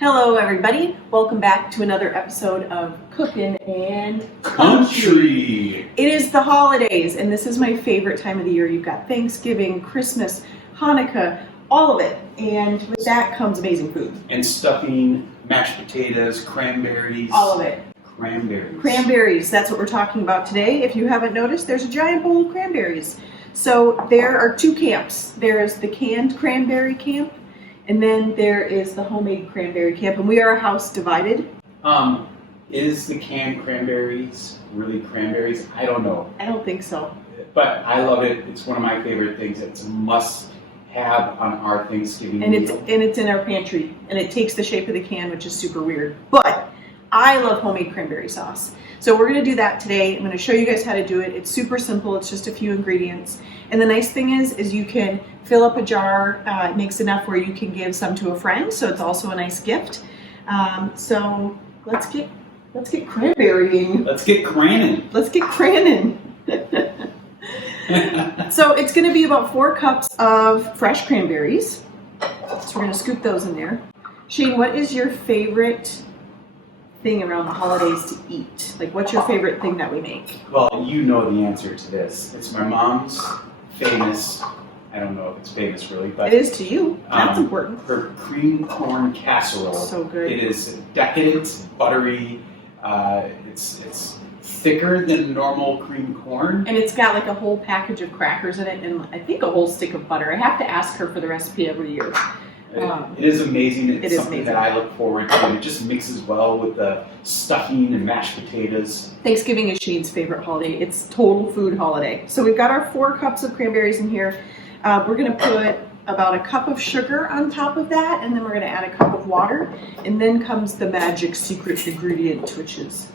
Hello everybody, welcome back to another episode of Cookin' and Country. It is the holidays and this is my favorite time of the year. You've got Thanksgiving, Christmas, Hanukkah, all of it. And with that comes amazing food. And stuffing, mashed potatoes, cranberries. All of it. Cranberries. Cranberries, that's what we're talking about today. If you haven't noticed, there's a giant bowl of cranberries. So there are two camps. There's the canned cranberry camp, and then there is the homemade cranberry camp, and we are house divided. Is the canned cranberries really cranberries? I don't know. I don't think so. But I love it. It's one of my favorite things. It's a must have on our Thanksgiving And meal. it's in our pantry, and it takes the shape of the can, which is super weird. But I love homemade cranberry sauce. So we're gonna do that today. I'm gonna show you guys how to do it. It's super simple, it's just a few ingredients. And the nice thing is you can fill up a jar. It makes enough where you can give some to a friend, so it's also a nice gift. So let's get cranberrying. Let's get cranning. Let's get cranning. So it's gonna be about 4 cups of fresh cranberries. So we're gonna scoop those in there. Shane, what is your favorite thing around the holidays to eat? Like, what's your favorite thing that we make? Well, you know the answer to this. It's my mom's famous, I don't know if it's famous really, but It is to you. That's important. her cream corn casserole. So good. It is decadent, buttery. It's thicker than normal cream corn. And it's got like a whole package of crackers in it, and I think a whole stick of butter. I have to ask her for the recipe every year. It is amazing. It's it is something amazing. that I look forward to, and it just mixes well with the stuffing and mashed potatoes. Thanksgiving is Shane's favorite holiday. It's total food holiday. So we've got our 4 cups of cranberries in here. We're gonna put about a cup of sugar on top of that, and then we're gonna add a cup of water. And then comes the magic secret ingredient, which is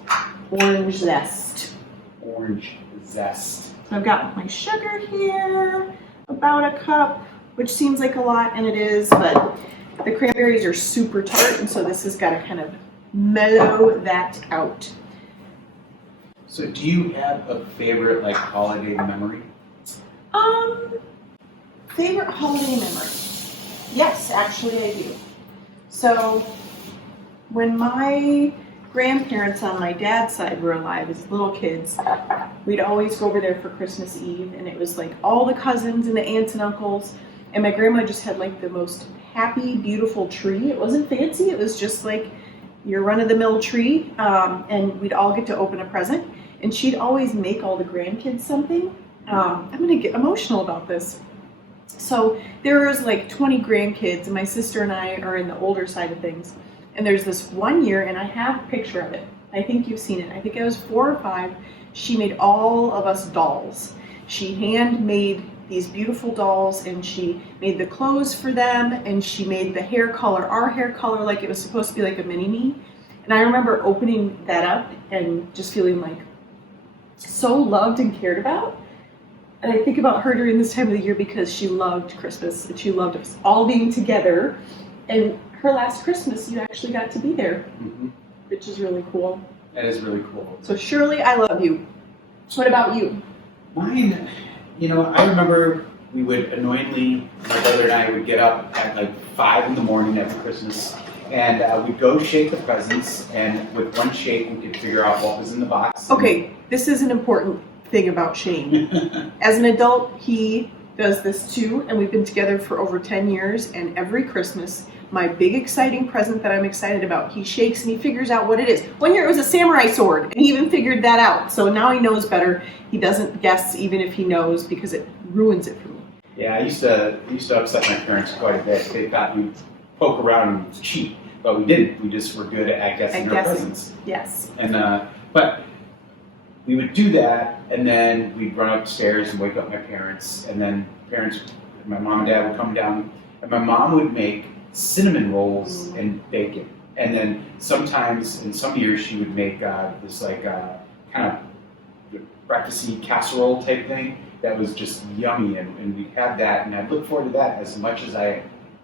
orange zest. Orange zest. So I've got my sugar here, about a cup, which seems like a lot, and it is, but the cranberries are super tart, and so this has got to kind of mellow that out. So, do you have a favorite like holiday memory? Favorite holiday memory? Yes, actually I do. So, when my grandparents on my dad's side were alive as little kids, we'd always go over there for Christmas Eve, and it was like all the cousins and the aunts and uncles, and my grandma just had like the most happy, beautiful tree. It wasn't fancy, it was just like your run-of-the-mill tree, and we'd all get to open a present, and she'd always make all the grandkids something. I'm gonna get emotional about this. So there was like 20 grandkids, and my sister and I are in the older side of things. And there's this one year, and I have a picture of it. I think you've seen it. I think I was 4 or 5. She made all of us dolls. She handmade these beautiful dolls, and she made the clothes for them, and she made the hair color, our hair color, like it was supposed to be like a mini-me. And I remember opening that up and just feeling like so loved and cared about. And I think about her during this time of the year because she loved Christmas, and she loved us all being together. And her last Christmas, you actually got to be there, which is really cool. That is really cool. So Shirley, I love you. What about you? Mine, I remember we would annoyingly, my brother and I would get up at like 5 in the morning after Christmas, and we'd go shake the presents, and with one shake we could figure out what was in the box. Okay, this is an important thing about Shane. As an adult, he does this too, and we've been together for over 10 years, and every Christmas, my big exciting present that I'm excited about, he shakes and he figures out what it is. One year it was a samurai sword, and he even figured that out. So now he knows better. He doesn't guess even if he knows, because it ruins it for me. Yeah, I used to upset my parents quite a bit. They thought we'd poke around and cheat, but we didn't. We just were good at guessing our presents. Yes. And but we would do that, and then we'd run upstairs and wake up my parents, and then my mom and dad would come down, and my mom would make cinnamon rolls and bacon. And then sometimes, in some years, she would make this like kind of breakfasty casserole type thing that was just yummy, and we'd have that, and I'd look forward to that as much as I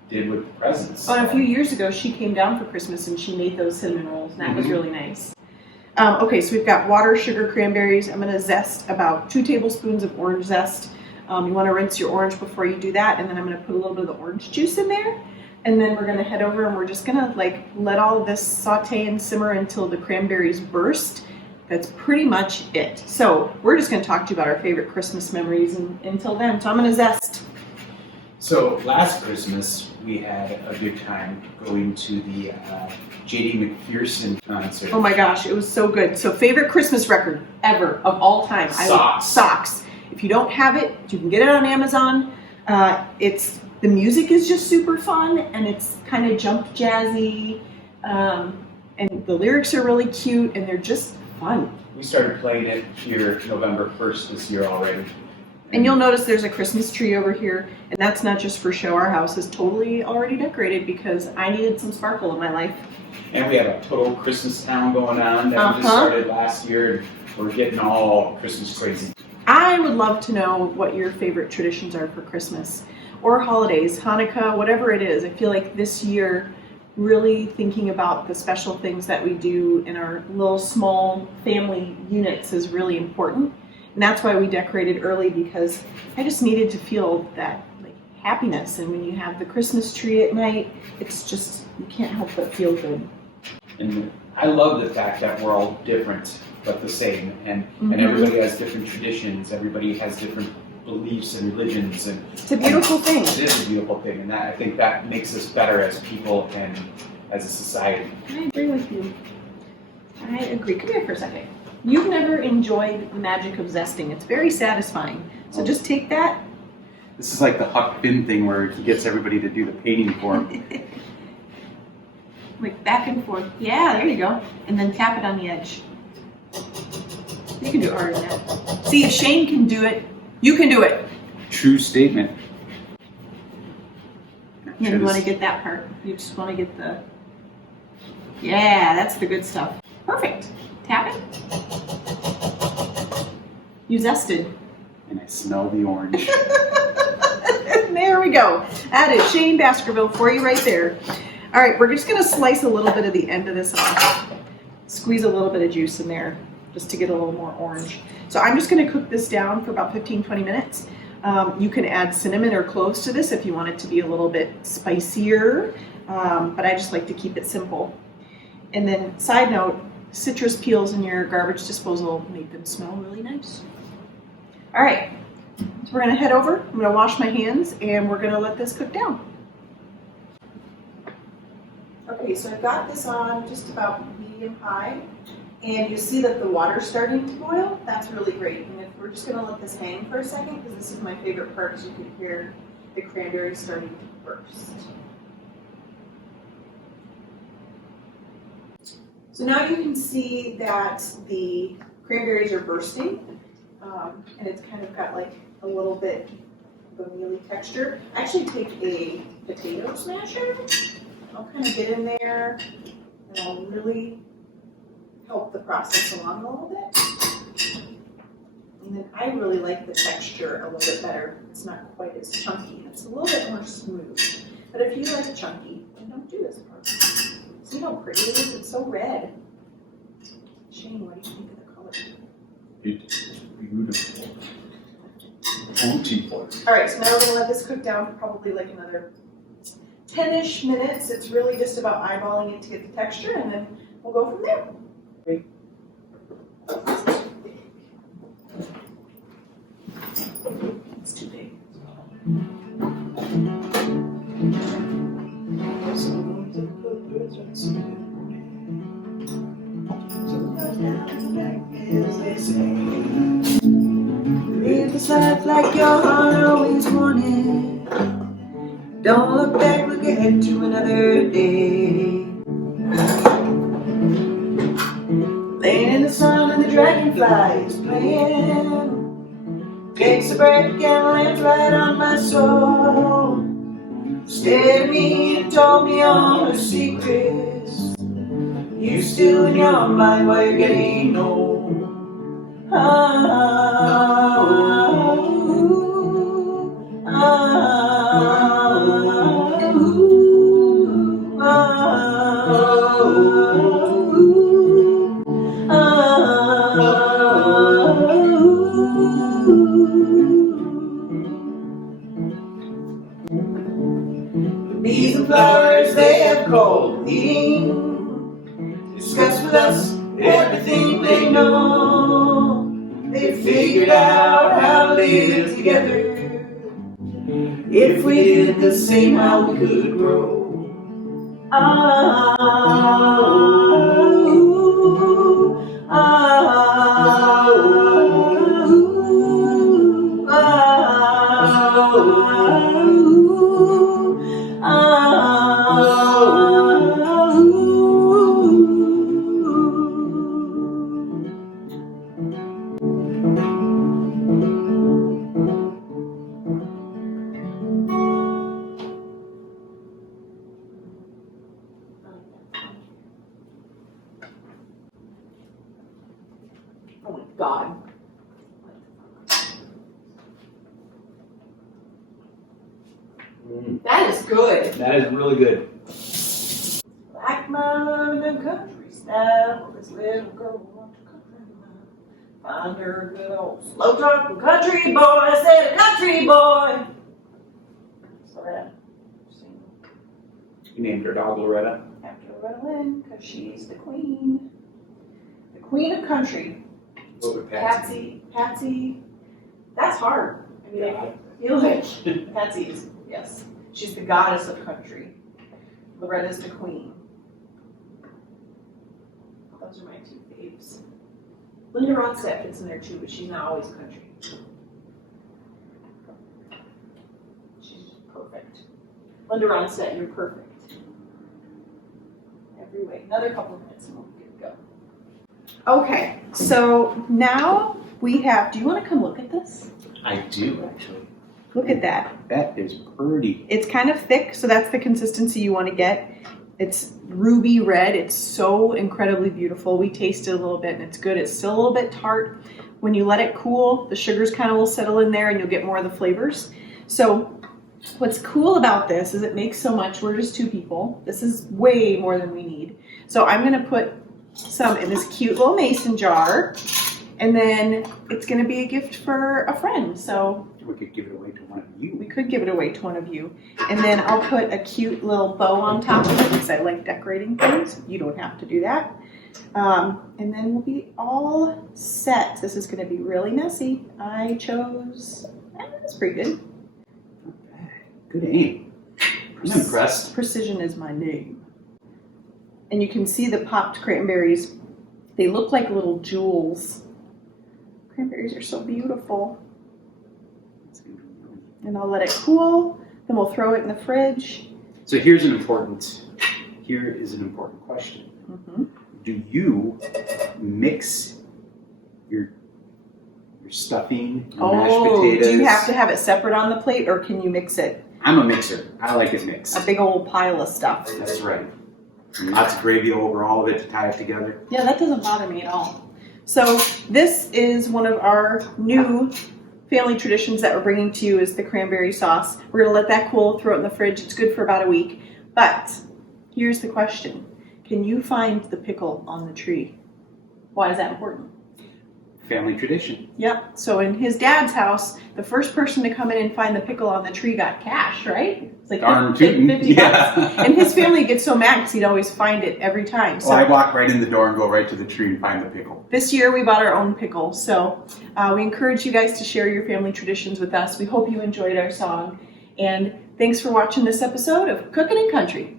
did with the presents. But a few years ago, she came down for Christmas and she made those cinnamon rolls, and that was really nice. Okay, so we've got water, sugar, cranberries. I'm going to zest about 2 tablespoons of orange zest. You want to rinse your orange before you do that, and then I'm going to put a little bit of the orange juice in there. And then we're gonna head over and we're just gonna like let all of this saute and simmer until the cranberries burst. That's pretty much it. So we're just gonna talk to you about our favorite Christmas memories, and until then, so I'm gonna zest. So last Christmas, we had a good time going to the J.D. McPherson concert. Oh my gosh, it was so good. So favorite Christmas record ever of all time. Socks. Socks. If you don't have it, you can get it on Amazon. The music is just super fun, and it's kind of jump jazzy, and the lyrics are really cute, and they're just fun. We started playing it here November 1st this year already. And you'll notice there's a Christmas tree over here, and that's not just for show. Our house is totally already decorated because I needed some sparkle in my life. And we have a total Christmas town going on that we just started last year, and we're getting all Christmas crazy. I would love to know what your favorite traditions are for Christmas or holidays, Hanukkah, whatever it is. I feel like this year, really thinking about the special things that we do in our little small family units is really important. And that's why we decorated early, because I just needed to feel that like happiness. And when you have the Christmas tree at night, it's just, you can't help but feel good. And I love the fact that we're all different but the same, and everybody has different traditions, everybody has different beliefs and religions, and it's a beautiful thing. It is a beautiful thing, and that, I think that makes us better as people and as a society. I agree with you. I agree. Come here for a second. You've never enjoyed the magic of zesting. It's very satisfying. So just take that. This is like the Huck Finn thing where he gets everybody to do the painting for him. Like back and forth. Yeah, there you go. And then tap it on the edge. You can do it harder than that. See, if Shane can do it, you can do it. True statement. Yeah, you want to get that part. You just want to get the... Yeah, that's the good stuff. Perfect. Tap it. You zested. And I smell the orange. There we go. That is Shane Baskerville for you right there. All right, we're just going to slice a little bit of the end of this off. Squeeze a little bit of juice in there just to get a little more orange. So I'm just going to cook this down for about 15-20 minutes. You can add cinnamon or cloves to this if you want it to be a little bit spicier, but I just like to keep it simple. And then side note, citrus peels in your garbage disposal make them smell really nice. All right, so we're going to head over. I'm going to wash my hands and we're going to let this cook down. Okay, so I've got this on just about medium high, and you see that the water's starting to boil. That's really great. And if we're just going to let this hang for a second, because this is my favorite part, because you can hear the cranberries starting to burst. So now you can see that the cranberries are bursting, and it's kind of got like a little bit of a mealy texture. I actually take a potato smasher. I'll kind of get in there, and I'll really help the process along a little bit. And then I really like the texture a little bit better. It's not quite as chunky. It's a little bit more smooth. But if you like chunky, then don't do this part. See how pretty it is? It's so red. Shane, what do you think of the color? It's beautiful. Beautiful. All right, so now we're going to let this cook down for probably like another 10-ish minutes. It's really just about eyeballing it to get the texture, and then we'll go from there. Great. It's too big. Live this life like your heart always wanted. Don't look back, look ahead to another day. Laying in the sun and the dragonfly is playing. Takes a break and lands right on my soul. Stared at me and told me all her secrets. You still in your mind while you're getting old. Bees and flowers all eating. Discuss with us everything they know. They figured out how to live together. If we did the same, how we could grow. Oh my God. That is good. That is really good. Black man in country style, this little girl wants a country man. Find her a good old slow talking country boy. I said a country boy. So that, You named her dog Loretta. after Loretta Lynn, because she's the queen. The queen of country. What would Patsy? Patsy. That's hard. I mean, I feel like Patsy is, yes. She's the goddess of country. Loretta's the queen. Those are my two faves. Linda Ronstadt fits in there too, but she's not always country. She's perfect. Linda Ronstadt, you're perfect. Every way. Another couple of minutes and we'll be good to go. Okay, so now we have, do you want to come look at this? I do, actually. Look at that. That is pretty. It's kind of thick, so that's the consistency you want to get. It's ruby red. It's so incredibly beautiful. We tasted a little bit and it's good. It's still a little bit tart. When you let it cool, the sugars kind of will settle in there and you'll get more of the flavors. So what's cool about this is it makes so much. We're just two people. This is way more than we need. So I'm going to put some in this cute little mason jar, and then it's going to be a gift for a friend. So we could give it away to one of you. We could give it away to one of you. And then I'll put a cute little bow on top of it because I like decorating things. You don't have to do that. And then we'll be all set. This is going to be really messy. I chose, that's pretty good. Good aim. I'm impressed. Precision is my name. And you can see the popped cranberries. They look like little jewels. Cranberries are so beautiful. And I'll let it cool, then we'll throw it in the fridge. So here is an important question. Mm-hmm. Do you mix your stuffing, your mashed potatoes? Do you have to have it separate on the plate, or can you mix it? I'm a mixer. I like it mixed. A big old pile of stuff. That's right. And lots of gravy over all of it to tie it together. Yeah, that doesn't bother me at all. So this is one of our new family traditions that we're bringing to you, is the cranberry sauce. We're going to let that cool, throw it in the fridge. It's good for about a week. But here's the question. Can you find the pickle on the tree? Why is that important? Family tradition. Yep. So in his dad's house, the first person to come in and find the pickle on the tree got cash, right? It's like Darn 50 tootin'. bucks. And his family gets so mad because he'd always find it every time. So I walk right in the door and go right to the tree and find the pickle. this year we bought our own pickle. So we encourage you guys to share your family traditions with us. We hope you enjoyed our song. And thanks for watching this episode of Cookin' and Country.